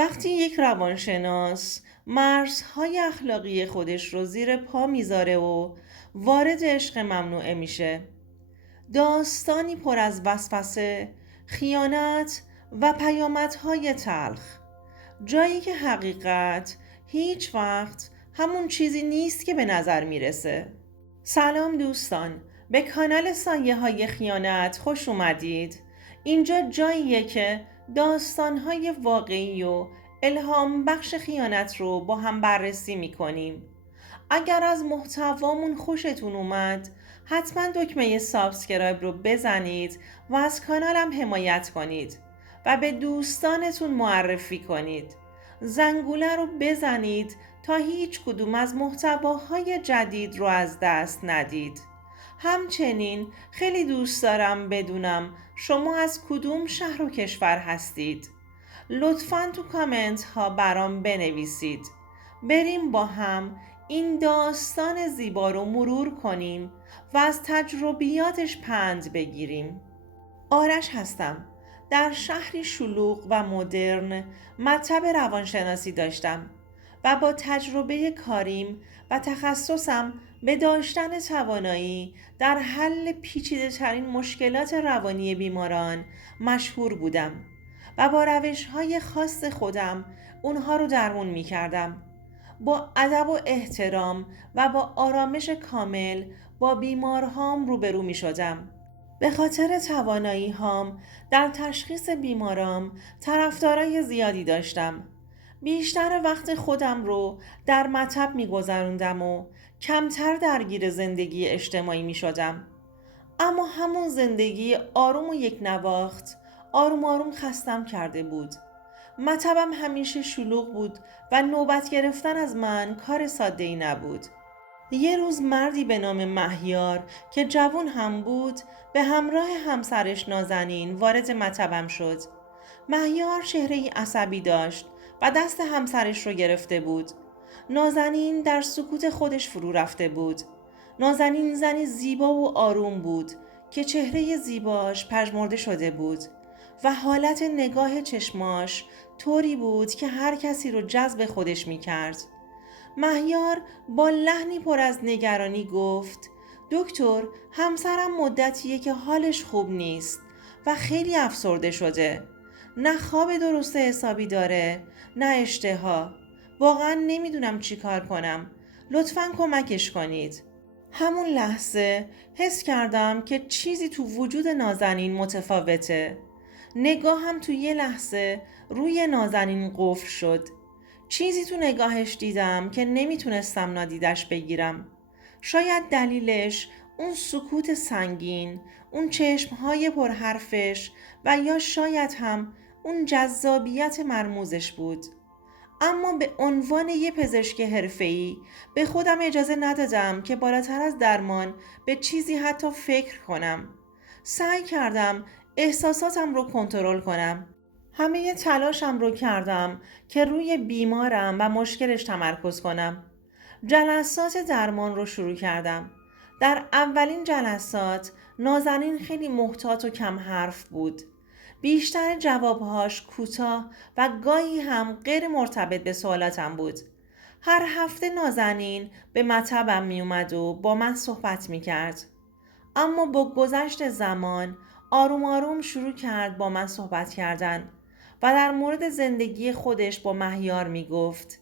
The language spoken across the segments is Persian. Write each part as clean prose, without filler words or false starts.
وقتی یک روانشناس مرزهای اخلاقی خودش رو زیر پا میذاره و وارد عشق ممنوعه میشه، داستانی پر از وسوسه، خیانت و پیامدهای تلخ، جایی که حقیقت هیچ وقت همون چیزی نیست که به نظر میرسه. سلام دوستان، به کانال سایه های خیانت خوش اومدید. اینجا جاییه که داستانهای واقعی و الهام بخش خیانت رو با هم بررسی میکنیم. اگر از محتوامون خوشتون اومد حتما دکمه سابسکرایب رو بزنید و از کانالم حمایت کنید و به دوستانتون معرفی کنید. زنگوله رو بزنید تا هیچ کدوم از محتواهای جدید رو از دست ندید. همچنین خیلی دوست دارم بدونم شما از کدوم شهر و کشور هستید. لطفاً تو کامنت ها برام بنویسید. بریم با هم این داستان زیبا رو مرور کنیم و از تجربیاتش پند بگیریم. آرش هستم. در شهری شلوغ و مدرن مطب روانشناسی داشتم و با تجربه کاریم و تخصصم به داشتن توانایی در حل پیچیده ترین مشکلات روانی بیماران مشهور بودم و با روش‌های خاص خودم اونها رو درمون می کردم. با ادب و احترام و با آرامش کامل با بیمارهام روبرو می شدم. به خاطر توانایی هام در تشخیص بیمارام طرفدارای زیادی داشتم. بیشتر وقت خودم رو در مطب می گذروندم و کمتر درگیر زندگی اجتماعی می شدم. اما همون زندگی آروم و یک نواخت آروم آروم خستم کرده بود. مطبم همیشه شلوغ بود و نوبت گرفتن از من کار ساده‌ای نبود. یه روز مردی به نام مهیار که جوان هم بود به همراه همسرش نازنین وارد مطبم شد. مهیار چهره‌ای عصبی داشت و دست همسرش رو گرفته بود. نازنین در سکوت خودش فرو رفته بود. نازنین زنی زیبا و آروم بود که چهره زیباش پژمرده شده بود و حالت نگاه چشماش طوری بود که هر کسی رو جذب خودش می کرد. مهیار با لحنی پر از نگرانی گفت: دکتر، همسرم مدتیه که حالش خوب نیست و خیلی افسرده شده. نه خواب درست حسابی داره، نه اشتها. واقعا نمیدونم چی کار کنم. لطفاً کمکش کنید. همون لحظه حس کردم که چیزی تو وجود نازنین متفاوته. نگاهم تو یه لحظه روی نازنین قفل شد. چیزی تو نگاهش دیدم که نمیتونستم نادیدش بگیرم. شاید دلیلش اون سکوت سنگین، اون چشمهای پرحرفش و یا شاید هم اون جذابیت مرموزش بود. اما به عنوان یه پزشک حرفه‌ای به خودم اجازه ندادم که بالاتر از درمان به چیزی حتی فکر کنم. سعی کردم احساساتم رو کنترل کنم. همه تلاشم رو کردم که روی بیمارم و مشکلش تمرکز کنم. جلسات درمان رو شروع کردم. در اولین جلسات نازنین خیلی محتاط و کم حرف بود. بیشتر جوابهاش کوتاه و گاهی هم غیر مرتبط به سوالاتم بود. هر هفته نازنین به مطبم می اومد و با من صحبت می کرد. اما با گذشت زمان آروم آروم شروع کرد با من صحبت کردن و در مورد زندگی خودش با مهیار می گفت.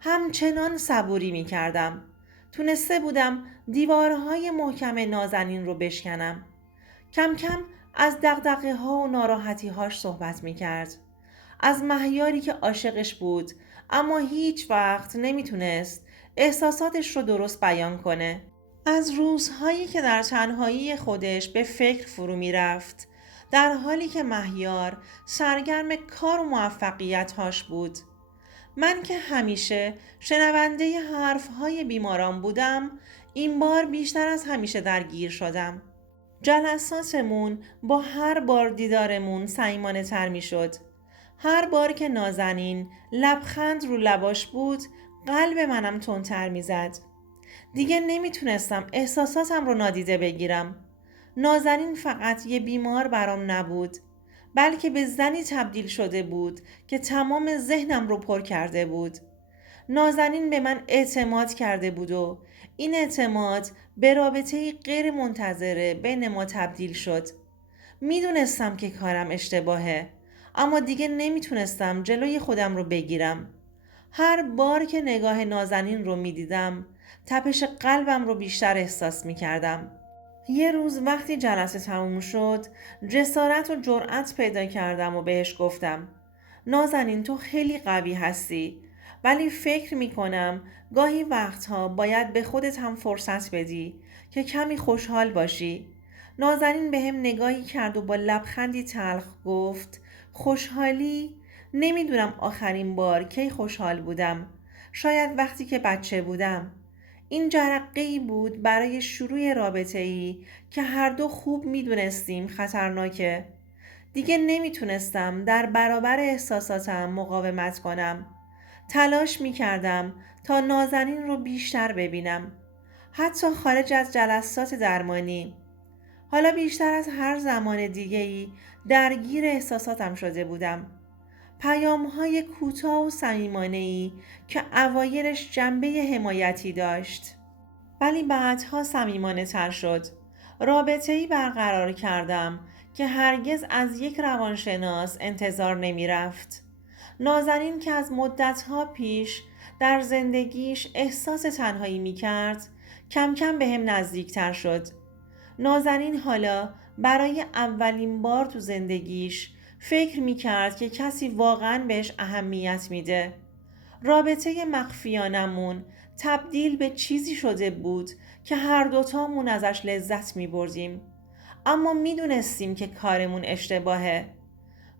همچنان صبوری می کردم. تونسته بودم دیوارهای محکم نازنین رو بشکنم. کم کم از دغدغه ها و ناراحتی هاش صحبت می کرد. از مهیاری که عاشقش بود اما هیچ وقت نمیتونست احساساتش رو درست بیان کنه. از روزهایی که در تنهایی خودش به فکر فرو می رفت در حالی که مهیار سرگرم کار و موفقیت‌هاش بود. من که همیشه شنونده حرفهای بیماران بودم این بار بیشتر از همیشه درگیر شدم. جلساتمون با هر بار دیدارمون صمیمانه تر می شد. هر بار که نازنین لبخند رو لباش بود قلب منم تندتر می زد. دیگه نمیتونستم احساساتم رو نادیده بگیرم. نازنین فقط یه بیمار برام نبود. بلکه به زنی تبدیل شده بود که تمام ذهنم رو پر کرده بود. نازنین به من اعتماد کرده بود و این اعتماد به رابطه‌ای غیر منتظره بین ما تبدیل شد. میدونستم که کارم اشتباهه، اما دیگه نمیتونستم جلوی خودم رو بگیرم. هر بار که نگاه نازنین رو میدیدم تپش قلبم رو بیشتر احساس میکردم. یه روز وقتی جلسه تموم شد جسارت و جرأت پیدا کردم و بهش گفتم نازنین تو خیلی قوی هستی، ولی فکر میکنم گاهی وقتها باید به خودت هم فرصت بدی که کمی خوشحال باشی. نازنین به هم نگاهی کرد و با لبخندی تلخ گفت خوشحالی؟ نمیدونم آخرین بار کی خوشحال بودم. شاید وقتی که بچه بودم. این جرقه‌ای بود برای شروع رابطه‌ای که هر دو خوب میدونستیم خطرناکه. دیگه نمیتونستم در برابر احساساتم مقاومت کنم. تلاش میکردم تا نازنین رو بیشتر ببینم. حتی خارج از جلسات درمانی. حالا بیشتر از هر زمان دیگه‌ای درگیر احساساتم شده بودم. پیام‌های کوتاه و صمیمانه‌ای که اوایلش جنبه حمایتی داشت. ولی بعدها صمیمانه تر شد. رابطه‌ای برقرار کردم که هرگز از یک روانشناس انتظار نمی رفت. نازنین که از مدتها پیش در زندگیش احساس تنهایی می کرد، کم کم به هم نزدیکتر شد. نازنین حالا برای اولین بار تو زندگیش فکر می کرد که کسی واقعا بهش اهمیت میده. رابطه مخفیانمون تبدیل به چیزی شده بود که هر دوتامون ازش لذت می بردیم. اما می دونستیم که کارمون اشتباهه.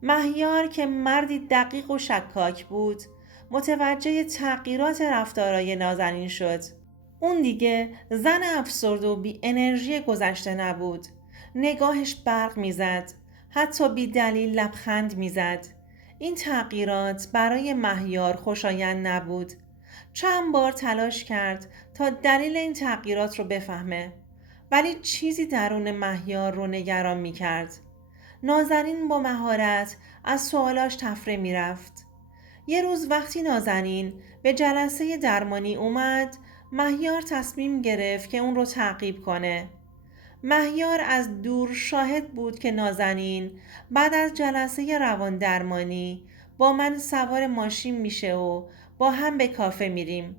مهیار که مردی دقیق و شکاک بود متوجه تغییرات رفتارای نازنین شد. اون دیگه زن افسرده و بی انرژی گذشته نبود. نگاهش برق میزد. حتی بی دلیل لبخند میزد. این تغییرات برای مهیار خوشایند نبود. چند بار تلاش کرد تا دلیل این تغییرات رو بفهمه. ولی چیزی درون مهیار رو نگران میکرد. نازنین با مهارت از سوالاش تفره میرفت. یه روز وقتی نازنین به جلسه درمانی اومد، مهیار تصمیم گرفت که اون رو تعقیب کنه. مهیار از دور شاهد بود که نازنین بعد از جلسه روان درمانی با من سوار ماشین میشه و با هم به کافه میریم.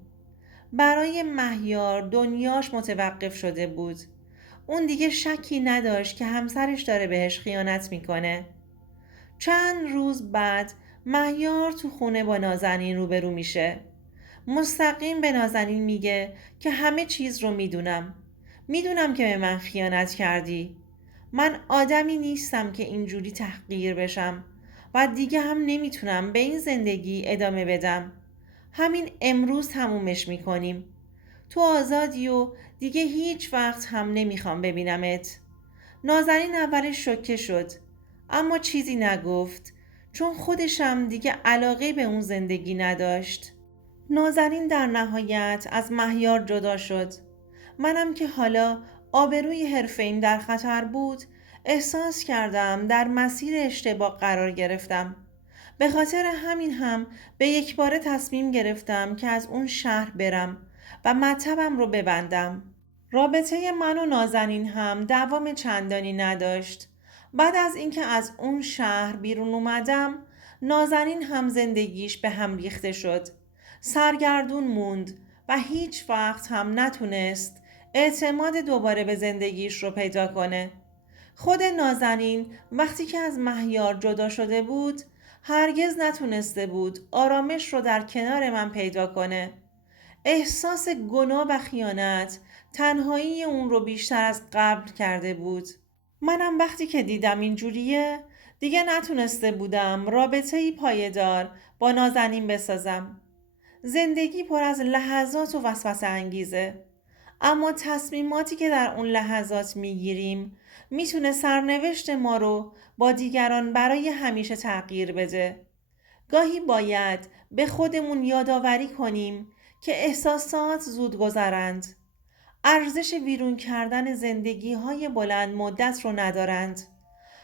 برای مهیار دنیاش متوقف شده بود. اون دیگه شکی نداشت که همسرش داره بهش خیانت میکنه. چند روز بعد مهیار تو خونه با نازنین روبرو میشه. مستقیم به نازنین میگه که همه چیز رو میدونم. میدونم که به من خیانت کردی. من آدمی نیستم که اینجوری تحقیر بشم و دیگه هم نمیتونم به این زندگی ادامه بدم. همین امروز تمومش میکنیم. تو آزادی و دیگه هیچ وقت هم نمیخوام ببینمت. نازنین اولش شوکه شد، اما چیزی نگفت چون خودشم دیگه علاقه به اون زندگی نداشت. نازنین در نهایت از مهیار جدا شد. منم که حالا آبروی حرفه‌ایم در خطر بود احساس کردم در مسیر اشتباه قرار گرفتم. به خاطر همین هم به یک باره تصمیم گرفتم که از اون شهر برم و مطبم رو ببندم. رابطه من و نازنین هم دوام چندانی نداشت. بعد از اینکه از اون شهر بیرون اومدم نازنین هم زندگیش به هم ریخته شد. سرگردون موند و هیچ وقت هم نتونست اعتماد دوباره به زندگیش رو پیدا کنه. خود نازنین وقتی که از مهیار جدا شده بود هرگز نتونسته بود آرامش رو در کنار من پیدا کنه. احساس گناه و خیانت تنهایی اون رو بیشتر از قبل کرده بود. منم وقتی که دیدم اینجوریه دیگه نتونسته بودم رابطه‌ای پایدار با نازنین بسازم. زندگی پر از لحظات و وسوسه انگیزه. اما تصمیماتی که در اون لحظات میگیریم میتونه سرنوشت ما رو با دیگران برای همیشه تغییر بده. گاهی باید به خودمون یادآوری کنیم که احساسات زود گذرند. ارزش ویرون کردن زندگی های بلند مدت رو ندارند.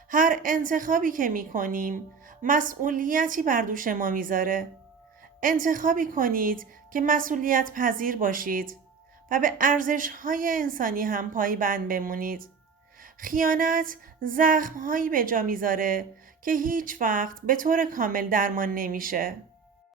هر انتخابی که می کنیم مسئولیتی بر دوش ما میذاره. انتخابی کنید که مسئولیت پذیر باشید و به ارزش‌های انسانی هم پایبند بمونید. خیانت زخم‌هایی به جا میذاره که هیچ وقت به طور کامل درمان نمیشه.